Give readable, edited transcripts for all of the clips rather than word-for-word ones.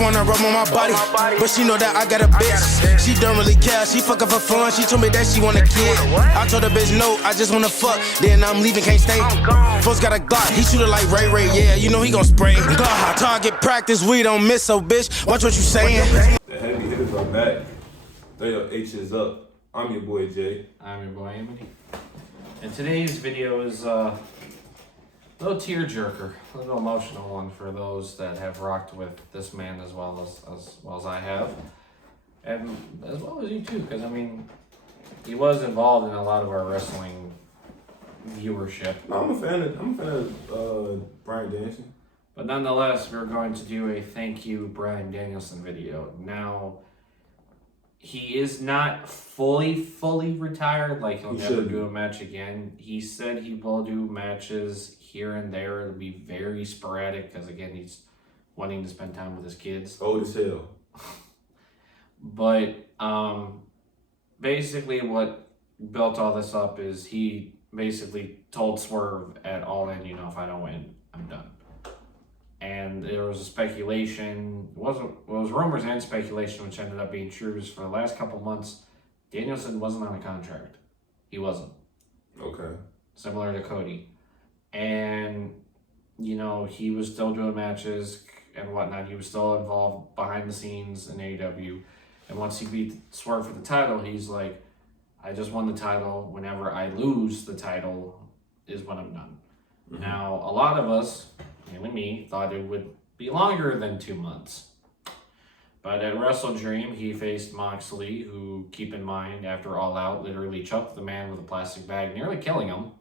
wanna rub on my body, but she know that I got a bitch. She don't really care, she fucking for fun. She told me that she want a kid. I told her bitch no, I just wanna fuck. Then I'm leaving, can't stay. Folks got a Glock, he shoot it like Ray Ray. Yeah, you know he gon' spray. Glock, target practice, we don't miss, so bitch, watch what you saying. The heavy hitters are back. Throw your H's up. I'm your boy Jay. I'm your boy Amity. And today's video is a little tearjerker, a little emotional one for those that have rocked with this man as well as I have, and as well as you too. Because I mean, he was involved in a lot of our wrestling viewership. No, I'm a fan of Bryan Danielson. But nonetheless, we're going to do a thank you Bryan Danielson video. Now, he is not fully retired, like he'll never do a match again. He said he will do matches here and there. It'll be very sporadic because, again, he's wanting to spend time with his kids. Old as hell. But basically what built all this up is he basically told Swerve at All In, you know, if I don't win, I'm done. And there was a speculation, it was rumors and speculation, which ended up being true, is for the last couple months, Danielson wasn't on a contract. He wasn't. Okay. Similar to Cody. And, you know, he was still doing matches and whatnot. He was still involved behind the scenes in AEW. And once he beat Swerve for the title, he's like, I just won the title. Whenever I lose the title is when I'm done. Mm-hmm. Now, a lot of us, mainly me, thought it would be longer than 2 months. But at Wrestle Dream, he faced Moxley, who, keep in mind, after All Out, literally choked the man with a plastic bag, nearly killing him.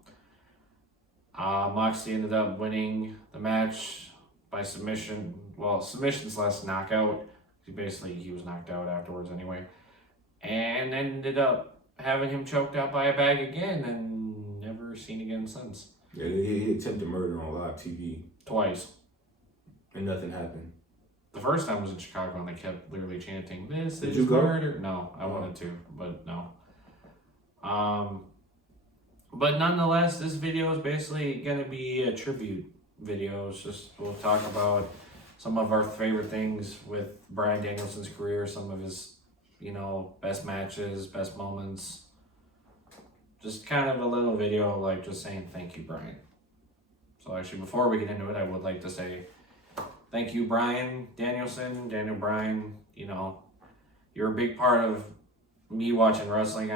Moxley ended up winning the match by submission. Well, submission/knockout. He was knocked out afterwards anyway. And ended up having him choked out by a bag again and never seen again since. Yeah, he attempted murder on live TV. Twice. And nothing happened. The first time was in Chicago and they kept literally chanting, "This Did is you go? murder." No, I wanted to, but no. But nonetheless, this video is basically going to be a tribute video. It's just, we'll talk about some of our favorite things with Bryan Danielson's career, some of his, you know, best matches, best moments. Just kind of a little video, like just saying thank you, Bryan. So actually, before we get into it, I would like to say thank you, Bryan Danielson, Daniel Bryan. You know, you're a big part of me watching wrestling.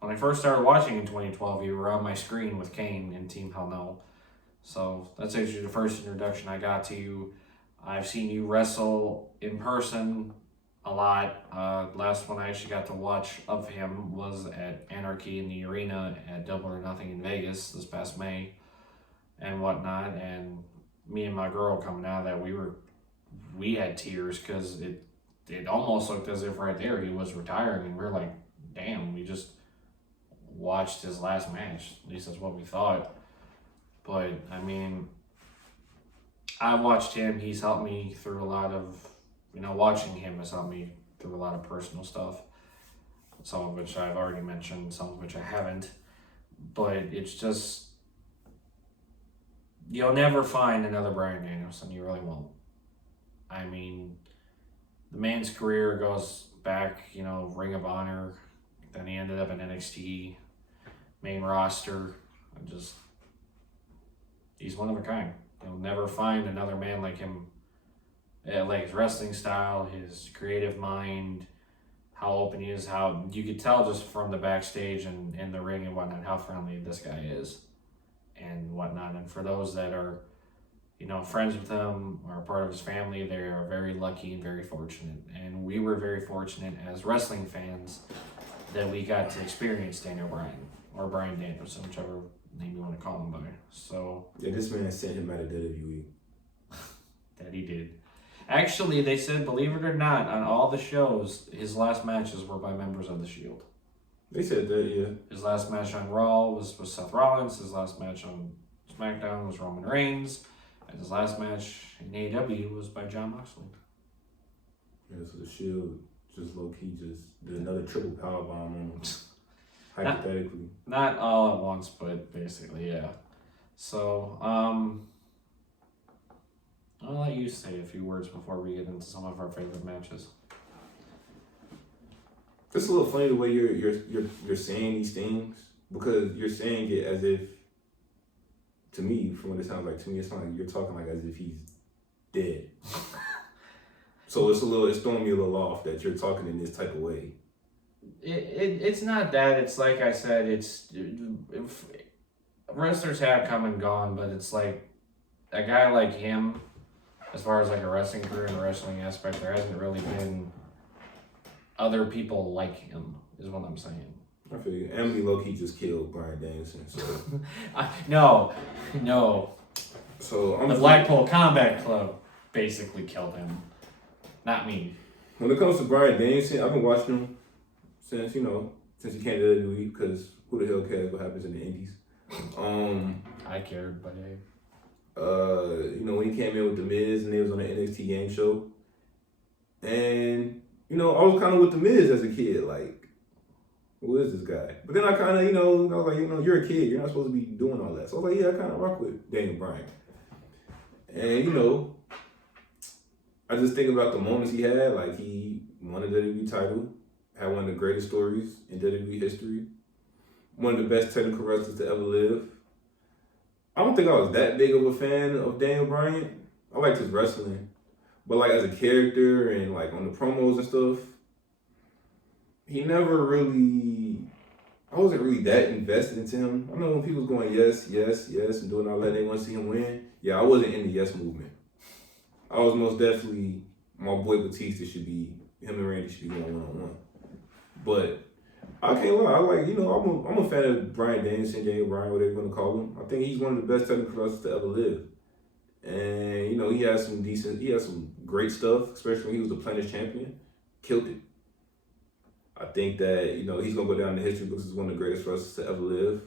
When I first started watching in 2012, you were on my screen with Kane in Team Hell No. So that's actually the first introduction I got to you. I've seen you wrestle in person a lot. Last one I actually got to watch of him was at Anarchy in the Arena at Double or Nothing in Vegas this past May and whatnot. And me and my girl coming out of that, we had tears because it almost looked as if right there he was retiring, and we're like, damn, we just watched his last match. At least that's what we thought. But I mean, I watched him. He's helped me through a lot of, you know, watching him has helped me through a lot of personal stuff. Some of which I've already mentioned, some of which I haven't. But it's just, you'll never find another Bryan Danielson. You really won't. I mean, the man's career goes back, you know, Ring of Honor. Then he ended up in NXT, main roster. He's one of a kind. You'll never find another man like him. Like his wrestling style, his creative mind, how open he is, how you could tell just from the backstage and in the ring and whatnot, how friendly this guy is and whatnot. And for those that are, you know, friends with him or part of his family, they are very lucky and very fortunate. And we were very fortunate as wrestling fans that we got to experience Daniel Bryan, or Bryan Danielson, whichever name you want to call him by. So yeah, this man sent him out of WWE. That he did. Actually, they said, believe it or not, on all the shows, his last matches were by members of the Shield. They said that, yeah. His last match on Raw was with Seth Rollins. His last match on SmackDown was Roman Reigns. And his last match in AEW was by Jon Moxley. Yeah, so the Shield just low-key just did another triple powerbomb on him. Hypothetically. Not all at once, but basically, yeah. So, I'll let you say a few words before we get into some of our favorite matches. It's a little funny the way you're saying these things, because you're saying it as if, to me, from what it sounds like to me, it sounds like you're talking like as if he's dead. So it's throwing me a little off that you're talking in this type of way. It's not that. It's like I said. Wrestlers have come and gone, but it's like a guy like him, as far as like a wrestling career and a wrestling aspect, there hasn't really been other people like him, is what I'm saying. I feel you. Emily low-key just killed Bryan Danielson, so. No. So the Blackpool Combat Club basically killed him, not me. When it comes to Bryan Danielson, I've been watching him since he came to the WWE, because who the hell cares what happens in the Indies? I cared, but hey. When he came in with The Miz and they was on the NXT game show, and I was kind of with The Miz as a kid, like, who is this guy? But then I kind of, I was like, you're a kid, you're not supposed to be doing all that. So I was like, yeah, I kind of rock with Daniel Bryan. And I just think about the moments he had, like he won the WWE title, had one of the greatest stories in WWE history, one of the best technical wrestlers to ever live. I don't think I was that big of a fan of Daniel Bryan. I liked his wrestling. But like as a character and like on the promos and stuff, he never really, I wasn't really that invested into him. I know when people was going yes, and doing all that, they want to see him win. Yeah, I wasn't in the yes movement. I was most definitely, my boy Batista him and Randy should be going one-on-one. But I can't lie, I'm a fan of Bryan Danielson, Daniel Bryan, whatever you want to call him. I think he's one of the best technical wrestlers to ever live. And, he has some great stuff, especially when he was the Planet Champion. Killed it. I think that, he's going to go down in the history books as one of the greatest wrestlers to ever live.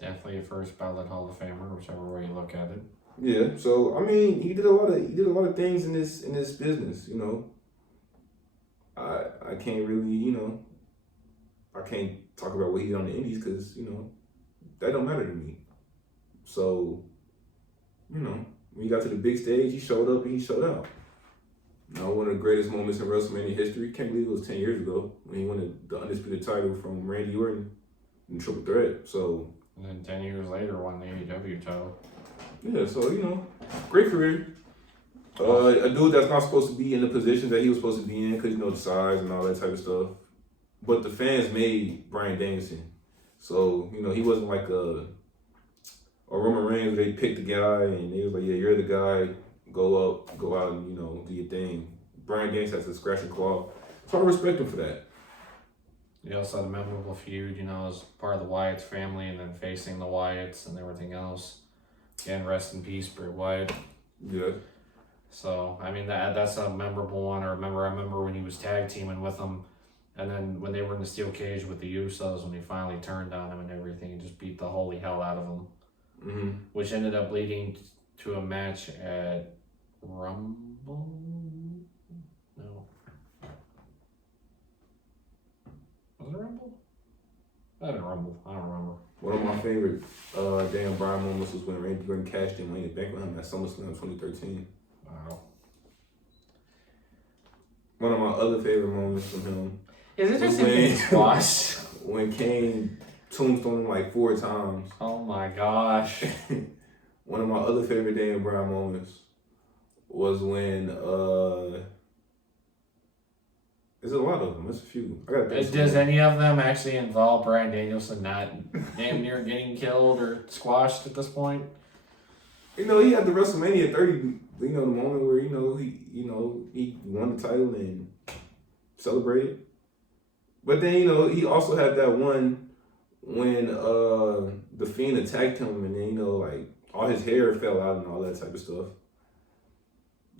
Definitely a first ballot Hall of Famer, whichever way you look at it. Yeah, so he did a lot of things in this business, I can't really, I can't talk about what he did on the Indies because, that don't matter to me. So, when he got to the big stage, he showed up and he showed out. One of the greatest moments in WrestleMania history, can't believe it was 10 years ago when he won the undisputed title from Randy Orton in Triple Threat. So, and then 10 years later won the AEW title. Yeah, so, great career. A dude that's not supposed to be in the position that he was supposed to be in because, the size and all that type of stuff. But the fans made Bryan Danielson. So, he wasn't like a Roman Reigns where they picked the guy and they was like, yeah, you're the guy. Go up, go out and, do your thing. Bryan Danielson has a scratch and claw. So I respect him for that. He also had a memorable feud, as part of the Wyatt's family and then facing the Wyatts and everything else. Again, rest in peace, Bray Wyatt. Yeah. So, that's a memorable one. I remember when he was tag teaming with them, and then when they were in the steel cage with the Usos, when he finally turned on him and everything, he just beat the holy hell out of him. Mm-hmm. Which ended up leading to a match at Rumble? No. Was it Rumble? I didn't Rumble. I don't remember. One of my favorite Daniel Bryan moments was when Randy Orton cashed in Money in the Bank with him at SummerSlam 2013. Wow. One of my other favorite moments from him. Is it just when squash? When Kane tombstoned him like 4 times. Oh my gosh. One of my other favorite Daniel Bryan moments was when there's a lot of them. There's a few. Does any of them actually involve Bryan Danielson not damn near getting killed or squashed at this point? He had the WrestleMania 30. The moment where he won the title and celebrated. But then he also had that one when the Fiend attacked him and then like all his hair fell out and all that type of stuff.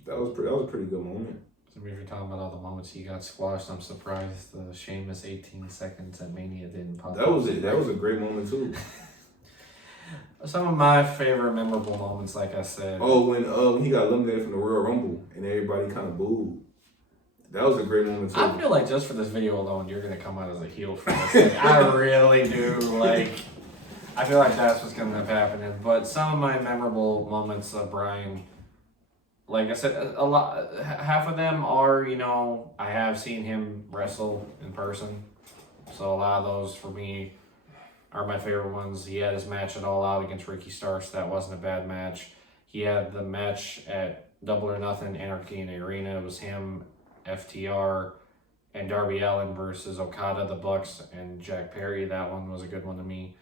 That was a pretty good moment. So if you're talking about all the moments he got squashed, I'm surprised the Sheamus 18 seconds at Mania didn't pop. That was it. That was a great moment too. Some of my favorite memorable moments, like I said. Oh, when he got eliminated from the Royal Rumble and everybody kind of booed. That was a great moment too. I feel like just for this video alone, you're gonna come out as a heel for this. Like, I really do. I feel like that's what's gonna end up happening. But some of my memorable moments of Bryan, like I said, a lot, half of them are, you know, I have seen him wrestle in person. So a lot of those for me are my favorite ones. He had his match at All Out against Ricky Starks. That wasn't a bad match. He had the match at Double or Nothing, Anarchy in the Arena. It was him, FTR, and Darby Allin versus Okada, the Bucks, and Jack Perry. That one was a good one to me.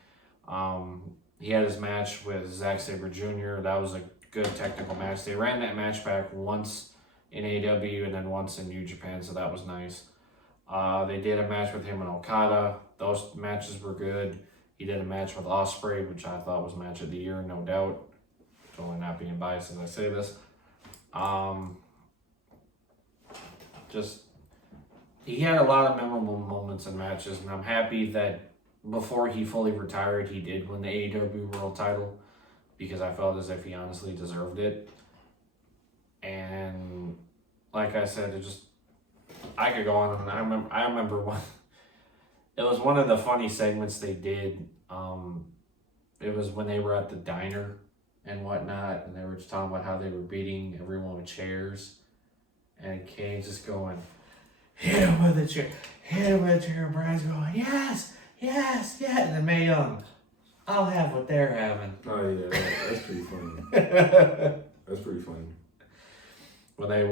He had his match with Zack Sabre Jr. That was a good technical match. They ran that match back once in AEW and then once in New Japan, so that was nice. They did a match with him and Okada. Those matches were good. He did a match with Ospreay, which I thought was match of the year, no doubt. Totally not being biased as I say this. Just, he had a lot of memorable moments and matches, and I'm happy that before he fully retired, he did win the AEW World title, because I felt as if he honestly deserved it. And like I said, it just, I could go on, and I remember one. It was one of the funny segments they did. It was when they were at the diner and whatnot, and they were just talking about how they were beating everyone with chairs, and Kane's just going, hit him with a chair, hit him with a chair, and Bryan's going, yes, yes, yes, and then Mae Young, I'll have what they're having. Oh yeah, that's pretty funny. That's pretty funny. When they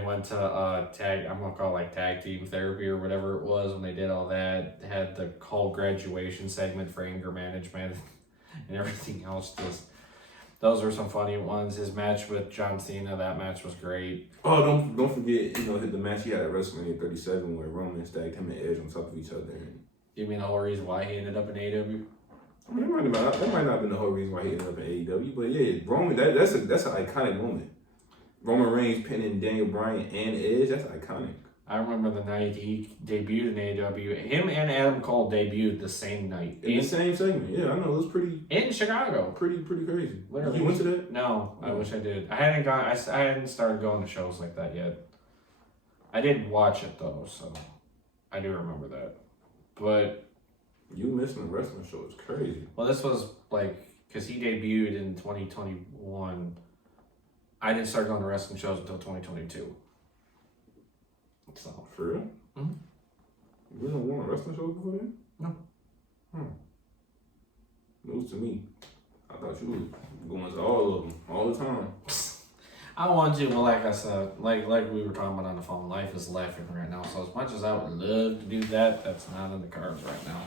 went to tag, I'm gonna call it like tag team therapy or whatever it was, when they did all that, they had the whole graduation segment for anger management and everything else. Just, those were some funny ones. His match with John Cena, that match was great. Oh, don't forget, the match he had at WrestleMania 37 where Roman stacked him and Edge on top of each other. You mean the whole reason why he ended up in AEW? I mean, that might not have been the whole reason why he ended up in AEW, but yeah, Roman, that's an iconic moment. Roman Reigns pinning Daniel Bryan and Edge, that's iconic. I remember the night he debuted in AEW. Him and Adam Cole debuted the same night. In the same segment, yeah, I know, it was pretty... In Chicago. Pretty crazy. Literally. You went to that? No, I wish I did. I hadn't started going to shows like that yet. I didn't watch it though, so I do remember that. But... You missing a wrestling show is crazy. Well, this was like, because he debuted in 2021. I didn't start going to wrestling shows until 2022. So. For real? Mm-hmm. You didn't want a wrestling show before then? No. News to me. I thought you were going to all of them, all the time. I want to, but like I said, like we were talking about on the phone, life is laughing right now. So as much as I would love to do that, that's not in the cards right now.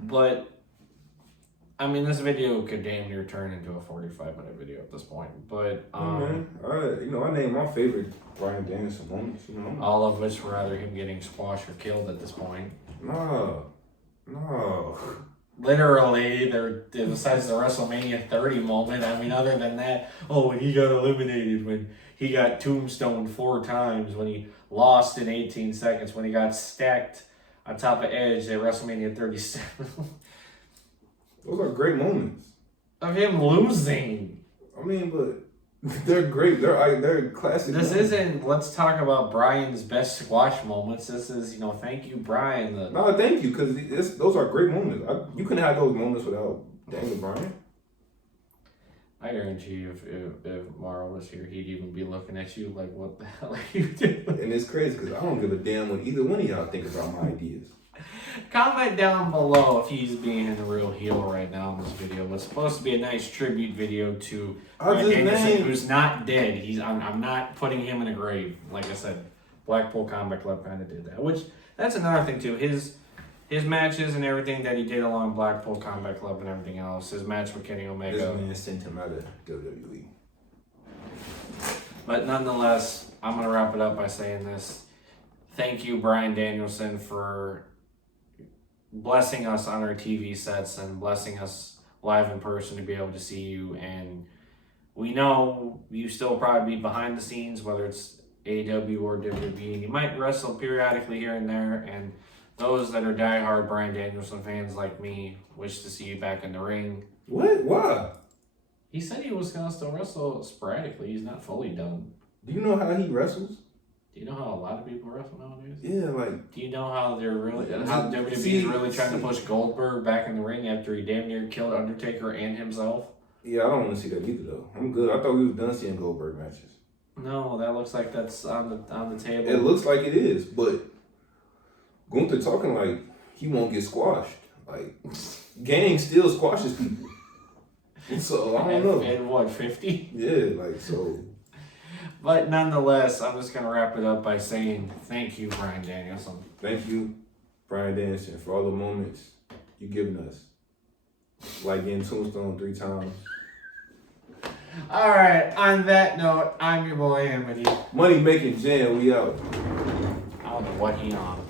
But, I mean, this video could damn near turn into a 45-minute video at this point. But, I named my favorite Bryan Danielson moments, all of which were either him getting squashed or killed at this point. No. Literally, besides the WrestleMania 30 moment, I mean, other than that, when he got eliminated, when he got tombstoned 4 times, when he lost in 18 seconds, when he got stacked on top of Edge at WrestleMania 37. Those are great moments. Of him losing. I mean, but they're great. They're classic. This moments. isn't, let's talk about Bryan's best squash moments. This is, thank you, Bryan. No, thank you, because those are great moments. You couldn't have those moments without Daniel Bryan. I guarantee you, if Mara was here, he'd even be looking at you like, what the hell are you doing? And it's crazy, because I don't give a damn what either one of y'all think about my ideas. Comment down below if he's being the real heel right now in this video. It's supposed to be a nice tribute video to Bryan Danielson, who's not dead. I'm not putting him in a grave. Like I said, Blackpool Combat Club kind of did that. Which, that's another thing too. His matches and everything that he did along Blackpool Combat Club and everything else. His match with Kenny Omega. This man sent him out of WWE. But nonetheless, I'm going to wrap it up by saying this. Thank you, Bryan Danielson, for blessing us on our TV sets and blessing us live in person to be able to see you. And we know you still probably be behind the scenes, whether it's AEW or WWE. You might wrestle periodically here and there, and those that are diehard Bryan Danielson fans like me wish to see you back in the ring. What? Why? He said he was going to still wrestle sporadically. He's not fully done. Do you know how he wrestles? Do you know how a lot of people wrestle nowadays? Yeah, like... Do you know how WWE is really trying to push Goldberg back in the ring after he damn near killed Undertaker and himself? Yeah, I don't want to see that either, though. I'm good. I thought we was done seeing Goldberg matches. No, that looks like that's on the table. It looks like it is, but Gunther talking like he won't get squashed. Like, gang still squashes people. So, I don't know. And what, 50? Yeah, like, so. But nonetheless, I'm just going to wrap it up by saying thank you, Bryan Danielson. Thank you, Bryan Danielson, for all the moments you've given us. Like getting Tombstone 3 times. All right, on that note, I'm your boy Amity. Money making jam, we out. I don't know what he on.